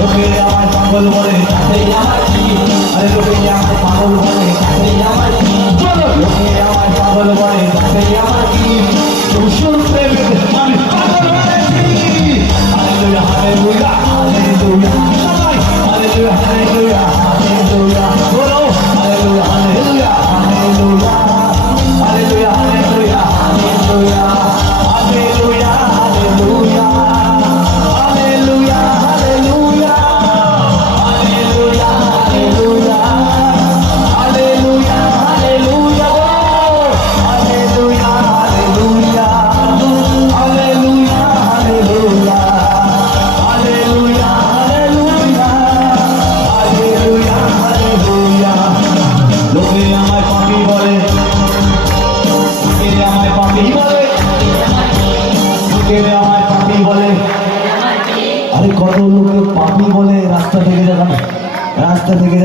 লোকে আমায় পাগল বলে তাতে আমার কি, আরে লোকে আমায় পাগল বলে তাতে আমার কি, লোকে আমায় পাগল বলে তাতে আমার কি, রসুল প্রেমে আমি পাগল হয়েছি। হালেলুয়া হালেলুয়া হালেলুয়া সবাই হালেলুয়া হালেলুয়া হালেলুয়া বলো hallelujah hallelujah hallelujah hallelujah hallelujah hallelujah hallelujah hallelujah আরে কত লোকে পাপি বলে রাস্তা থেকে যাবেন, রাস্তা থেকে